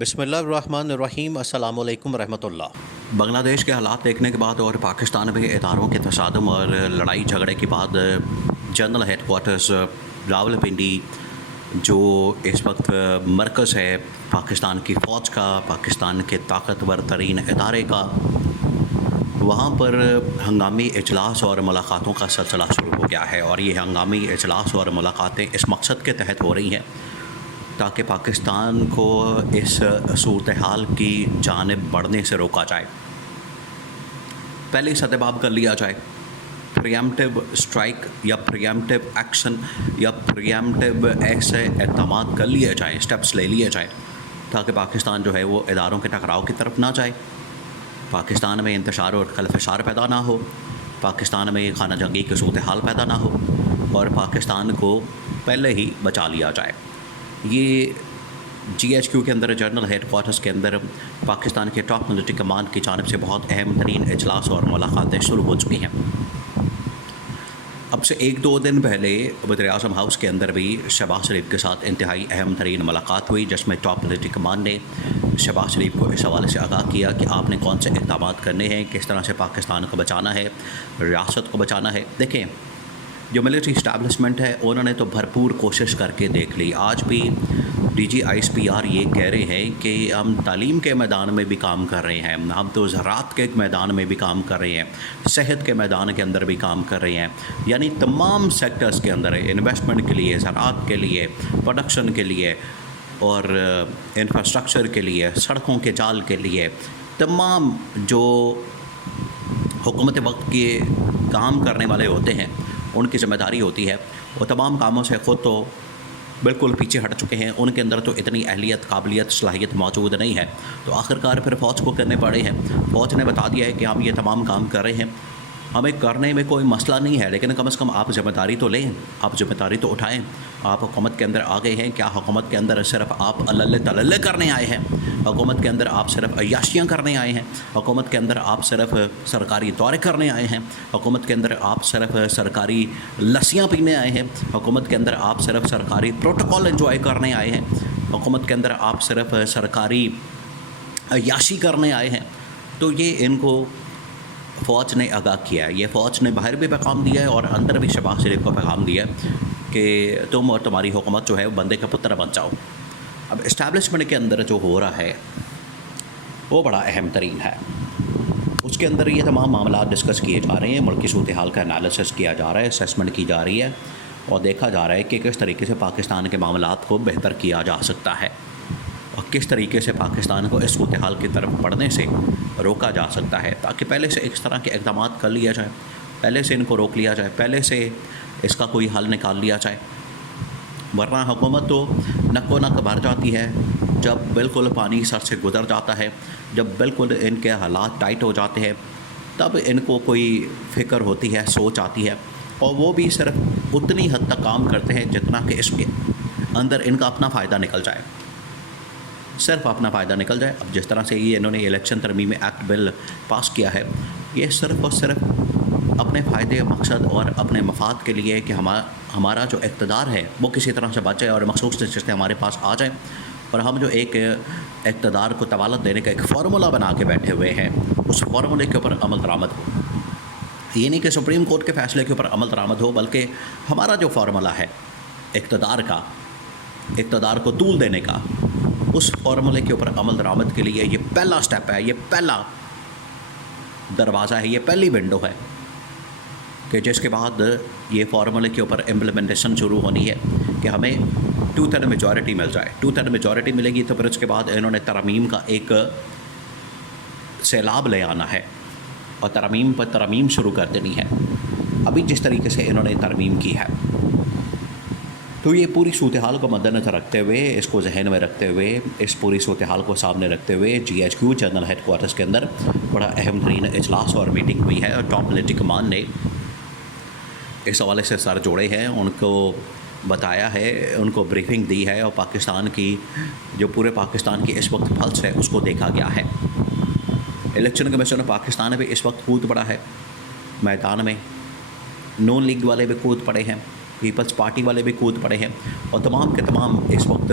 بسم اللہ الرحمن الرحیم السلام علیکم ورحمۃ اللہ۔ بنگلہ دیش کے حالات دیکھنے کے بعد اور پاکستان میں اداروں کے تصادم اور لڑائی جھگڑے کے بعد جنرل ہیڈ کوارٹرز راولپنڈی جو اس وقت مرکز ہے پاکستان کی فوج کا، پاکستان کے طاقتور ترین ادارے کا، وہاں پر ہنگامی اجلاس اور ملاقاتوں کا سلسلہ شروع ہو گیا ہے۔ اور یہ ہنگامی اجلاس اور ملاقاتیں اس مقصد کے تحت ہو رہی ہیں تاکہ پاکستان کو اس صورتحال کی جانب بڑھنے سے روکا جائے، پہلے سدباب کر لیا جائے، پریمپٹیو اسٹرائک یا پریمپٹیو ایکشن یا پریمپٹیو ایسے اقدامات کر لیے جائیں، اسٹیپس لے لیے جائیں تاکہ پاکستان جو ہے وہ اداروں کے ٹکراؤ کی طرف نہ جائے، پاکستان میں انتشار اور خلفشار پیدا نہ ہو، پاکستان میں خانہ جنگی کی صورتحال پیدا نہ ہو اور پاکستان کو پہلے ہی بچا لیا جائے۔ یہ جی ایچ کیو کے اندر، جنرل ہیڈ کوارٹرز کے اندر پاکستان کے ٹاپ ملٹری کمانڈ کی جانب سے بہت اہم ترین اجلاس اور ملاقاتیں شروع ہو چکی ہیں۔ اب سے ایک دو دن پہلے وزیر اعظم ہاؤس کے اندر بھی شہباز شریف کے ساتھ انتہائی اہم ترین ملاقات ہوئی، جس میں ٹاپ ملٹری کمانڈ نے شہباز شریف کو اس حوالے سے آگاہ کیا کہ آپ نے کون سے اقدامات کرنے ہیں، کس طرح سے پاکستان کو بچانا ہے، ریاست کو بچانا ہے۔ دیکھیں، جو ملٹری اسٹیبلشمنٹ ہے انہوں نے تو بھرپور کوشش کر کے دیکھ لی۔ آج بھی D G I S P R یہ کہہ رہے ہیں کہ ہم تعلیم کے میدان میں بھی کام کر رہے ہیں، ہم تو زراعت کے میدان میں بھی کام کر رہے ہیں، صحت کے میدان کے اندر بھی کام کر رہے ہیں، یعنی تمام سیکٹرز کے اندر انویسٹمنٹ کے لیے، زراعت کے لیے، پروڈکشن کے لیے اور انفراسٹرکچر کے لیے، سڑکوں کے جال کے لیے، تمام جو حکومت وقت کے کام کرنے والے ہوتے ہیں ان کی ذمہ داری ہوتی ہے، وہ تمام کاموں سے خود تو بالکل پیچھے ہٹ چکے ہیں، ان کے اندر تو اتنی اہلیت، قابلیت، صلاحیت موجود نہیں ہے، تو آخرکار پھر فوج کو کرنے پڑے ہیں۔ فوج نے بتا دیا ہے کہ ہم یہ تمام کام کر رہے ہیں، ہمیں کرنے میں کوئی مسئلہ نہیں ہے، لیکن کم از کم آپ ذمہ داری تو لیں، آپ ذمہ داری تو اٹھائیں۔ آپ حکومت کے اندر آ گئے ہیں، کیا حکومت کے اندر صرف آپ اللہ تللے کرنے آئے ہیں؟ حکومت کے اندر آپ صرف عیاشیاں کرنے آئے ہیں؟ حکومت کے اندر آپ صرف سرکاری دورے کرنے آئے ہیں؟ حکومت کے اندر آپ صرف سرکاری لسیاں پینے آئے ہیں؟ حکومت کے اندر آپ صرف سرکاری پروٹوکول انجوائے کرنے آئے ہیں؟ حکومت کے اندر آپ صرف سرکاری عیاشی کرنے آئے ہیں؟ تو یہ ان کو فوج نے آگاہ کیا ہے، یہ فوج نے باہر بھی پیغام دیا ہے اور اندر بھی شہباز شریف کو پیغام دیا ہے کہ تم اور تمہاری حکومت جو ہے وہ بندے کا پتر بن جاؤ۔ اب اسٹیبلشمنٹ کے اندر جو ہو رہا ہے وہ بڑا اہم ترین ہے، اس کے اندر یہ تمام معاملات ڈسکس کیے جا رہے ہیں، ملکی صورتحال کا انالیسس کیا جا رہا ہے، اسیسمنٹ کی جا رہی ہے اور دیکھا جا رہا ہے کہ کس طریقے سے پاکستان کے معاملات کو بہتر کیا جا سکتا ہے اور کس طریقے سے پاکستان کو اس صورتحال کی طرف بڑھنے سے روکا جا سکتا ہے، تاکہ پہلے سے اس طرح کے اقدامات کر لیا جائے، پہلے سے ان کو روک لیا جائے، پہلے سے اس کا کوئی حل نکال لیا جائے۔ ورنہ حکومت تو نکو نک بھر جاتی ہے جب بالکل پانی سر سے گزر جاتا ہے، جب بالکل ان کے حالات ٹائٹ ہو جاتے ہیں، تب ان کو کوئی فکر ہوتی ہے، سوچ آتی ہے، اور وہ بھی صرف اتنی حد تک کام کرتے ہیں جتنا کہ اس کے اندر ان کا اپنا فائدہ نکل جائے، صرف اپنا فائدہ نکل جائے۔ اب جس طرح سے یہ انہوں نے الیکشن ترمیم ایکٹ بل پاس کیا ہے، یہ صرف اور صرف اپنے فائدے، مقصد اور اپنے مفاد کے لیے کہ ہمارا جو اقتدار ہے وہ کسی طرح سے بچ جائے اور مخصوص نشستیں ہمارے پاس آ جائیں، اور ہم جو ایک اقتدار کو طوالت دینے کا ایک فارمولہ بنا کے بیٹھے ہوئے ہیں، اس فارمولے کے اوپر عمل درآمد ہو۔ یہ نہیں کہ سپریم کورٹ کے فیصلے کے اوپر عمل درآمد ہو، بلکہ ہمارا جو فارمولہ ہے اقتدار کا، اقتدار کو طول دینے کا، اس فارمولے کے اوپر عمل درآمد کے لیے یہ پہلا سٹیپ ہے، یہ پہلا دروازہ ہے، یہ پہلی ونڈو ہے کہ جس کے بعد یہ فارمولے کے اوپر امپلیمنٹیشن شروع ہونی ہے کہ ہمیں 2/3 میجورٹی مل جائے۔ 2/3 میجورٹی ملے گی تو پھر اس کے بعد انہوں نے ترمیم کا ایک سیلاب لے آنا ہے اور ترمیم پر ترمیم شروع کر دینی ہے۔ ابھی جس طریقے سے انہوں نے ترمیم کی ہے، تو یہ پوری صورتحال کو مد نظر رکھتے ہوئے، اس کو ذہن میں رکھتے ہوئے، اس پوری صورتحال کو سامنے رکھتے ہوئے G H Q general headquarters کے اندر بڑا اہم ترین اجلاس اور میٹنگ ہوئی ہے، اور ٹاپ ملٹری کمان نے اس حوالے سے سر جوڑے ہیں، ان کو بتایا ہے، ان کو بریفنگ دی ہے، اور پاکستان کی جو پورے پاکستان کی اس وقت پلس ہے اس کو دیکھا گیا ہے۔ الیکشن کمیشن پاکستان بھی اس وقت کود پڑا ہے میدان میں، نون لیگ والے بھی کود پڑے ہیں، پیپلز پارٹی والے بھی کود پڑے ہیں، اور تمام کے تمام اس وقت